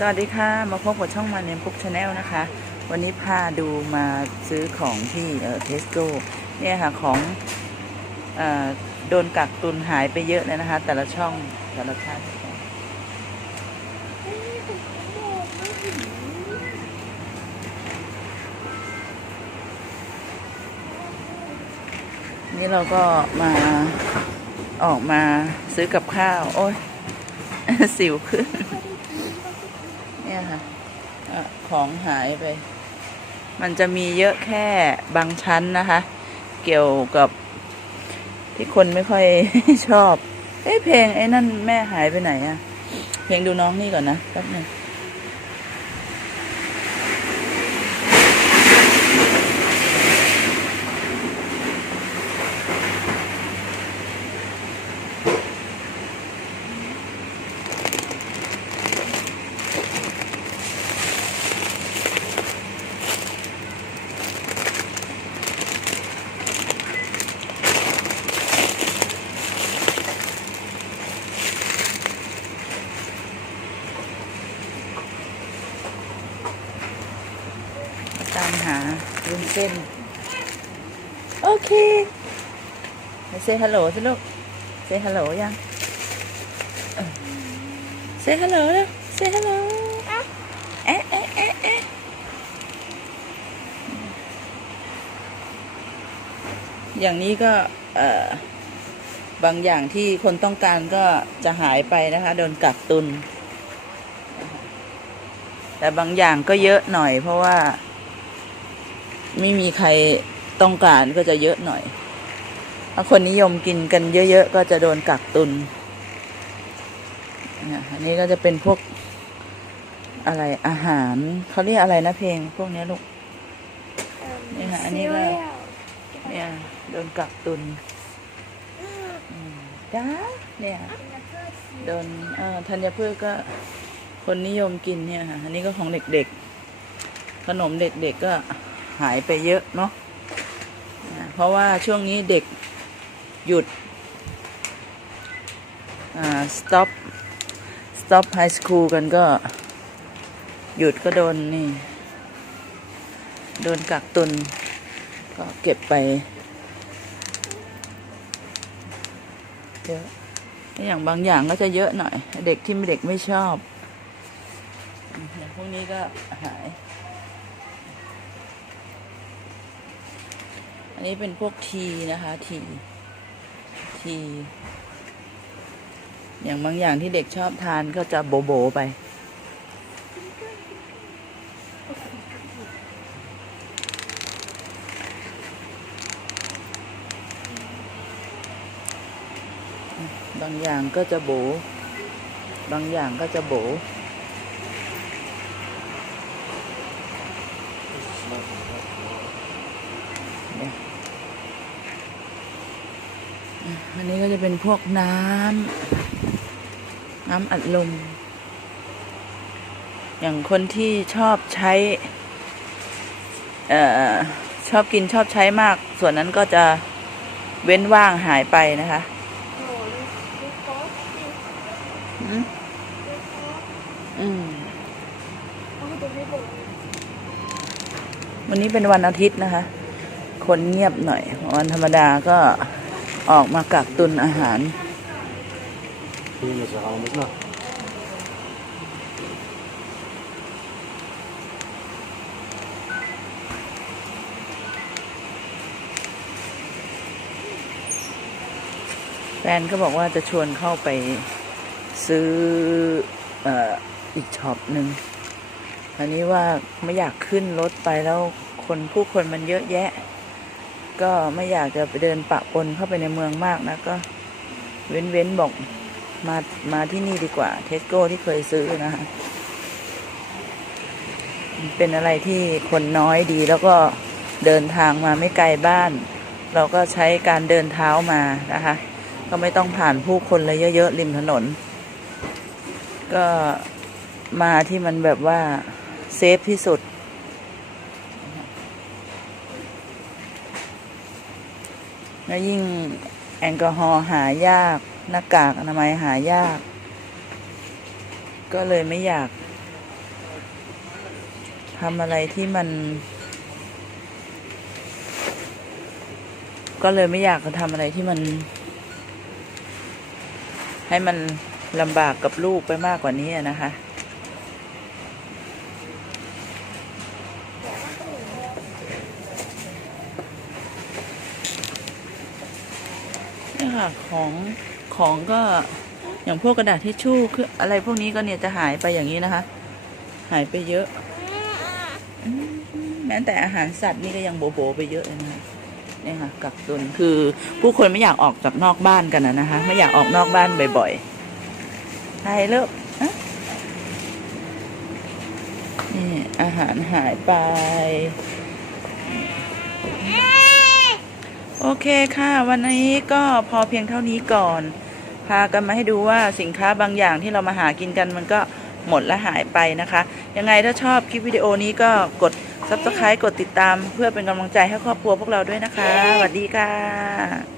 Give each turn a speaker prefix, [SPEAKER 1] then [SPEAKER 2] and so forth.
[SPEAKER 1] สวัสดีค่ะ มาพบกับช่องมาเนียมพุกชาแนลนะคะ วันนี้พาดูมาซื้อของที่เอ่อเทสโก้เนี่ยค่ะของเออโดนกักตุนหายไปเยอะเลยนะคะ แต่ละช่องแต่ละท่านนี่เราก็มาออกมาซื้อกับข้าว โอ้ยสิวขึ้น ของหายไป มันจะมีเยอะแค่บางชั้นนะคะ เกี่ยวกับที่คนไม่ค่อยชอบ เอ้เพลงไอ้นั่นแม่หายไปไหนอะเพลงดูน้องนี่ก่อนนะแป๊บหนึง ตามหาลุงเส้น โอเคเซฮัลโหลสิลูกเซฮัลโหลยังเซฮัลโหลแล้วเซฮัลโหลเอ๊ะเอ๊ะเอ๊ะเอ๊ะอย่างนี้ก็เอ่อบางอย่างที่คนต้องการก็จะหายไปนะคะ โดนกักตุน แต่บางอย่างก็เยอะหน่อยเพราะว่า ไม่มีใครต้องการก็จะเยอะหน่อย ถ้าคนนิยมกินกันเยอะ ๆ ก็จะโดนกักตุนนี่ยอันนี้ก็จะเป็นพวกอะไรอาหารเขาเรียกอะไรนะเพลงพวกนี้ลูกนี่ค่ะอันนี้ก็เนี่ยโดนกักตุนจ้าเนี่ยโดนธัญพืชก็คนนิยมกินเนี่ยค่ะอันนี้ก็ของเด็กๆ ขนมเด็กๆก็ หายไปเยอะเนาะเพราะว่าช่วงนี้เด็กหยุด stop stop high school กันก็ หยุดก็โดนนี่ โดนกักตุน ก็เก็บไปเยอะอย่างบางอย่างก็จะเยอะหน่อย เด็กที่เด็กไม่ชอบอย่างพวกนี้ก็หาย อันนี้เป็นพวกทีนะคะทีทีอย่างบางอย่างที่เด็กชอบทานก็จะโบโบไป บางอย่างก็จะโบบางอย่างก็จะโบ เนี่ย อันนี้ก็จะเป็นพวกน้ำน้ำอัดลม อย่างคนที่ชอบใช้เอ่อชอบกินชอบใช้มาก ส่วนนั้นก็จะเว้นว่างหายไปนะคะอืมอืมวันนี้เป็นวันอาทิตย์นะคะ คนเงียบหน่อย วันธรรมดาก็ ออกมากักตุนอาหาร แฟนก็บอกว่าจะชวนเข้าไปซื้ออออีกช็อปหนึ่งอันนี้ว่าไม่อยากขึ้นรถไปแล้วคนผู้คนมันเยอะแยะ ก็ไม่อยากจะไปเดินปะปนเข้าไปในเมืองมากนะก็ เว้นเว้นบอกมามาที่นี่ดีกว่าเทสโก้ที่เคยซื้อนะคะเป็นอะไรที่คนน้อยดีแล้วก็เดินทางมาไม่ไกลบ้าน เราก็ใช้การเดินเท้ามานะคะ ก็ไม่ต้องผ่านผู้คนเลยเยอะๆริมถนน ก็มาที่มันแบบว่าเซฟที่สุด แล้วยิ่งแอลกอฮอล์หายาก หน้ากากอนามัยหายาก ก็เลยไม่อยากทำอะไรที่มัน ก็เลยไม่อยากจะทำอะไรที่มัน ให้มันลำบากกับลูกไปมากกว่านี้นะคะ นี่ค่ะของของก็อย่างพวกกระดาษทิชชู่คืออะไรพวกนี้ก็เนี่ยจะหายไปอย่างนี้นะคะ หายไปเยอะ แม้แต่อาหารสัตว์นี่ก็ยังโบโบไปเยอะเลยนะคะนี่ค่ะกักตุนคือผู้คนไม่อยากออกจากนอกบ้านกันนะนะคะ ไม่อยากออกนอกบ้านบ่อยๆใช่เลิกนี่อาหารหายไป โอเคค่ะ วันนี้ก็พอเพียงเท่านี้ก่อน พากันมาให้ดูว่าสินค้าบางอย่างที่เรามาหากินกันมันก็หมดและหายไปนะคะ ยังไงถ้าชอบคลิปวิดีโอนี้ก็กด subscribe กดติดตาม เพื่อเป็นกำลังใจให้ครอบครัวพวกเราด้วยนะคะสวัสดีค่ะ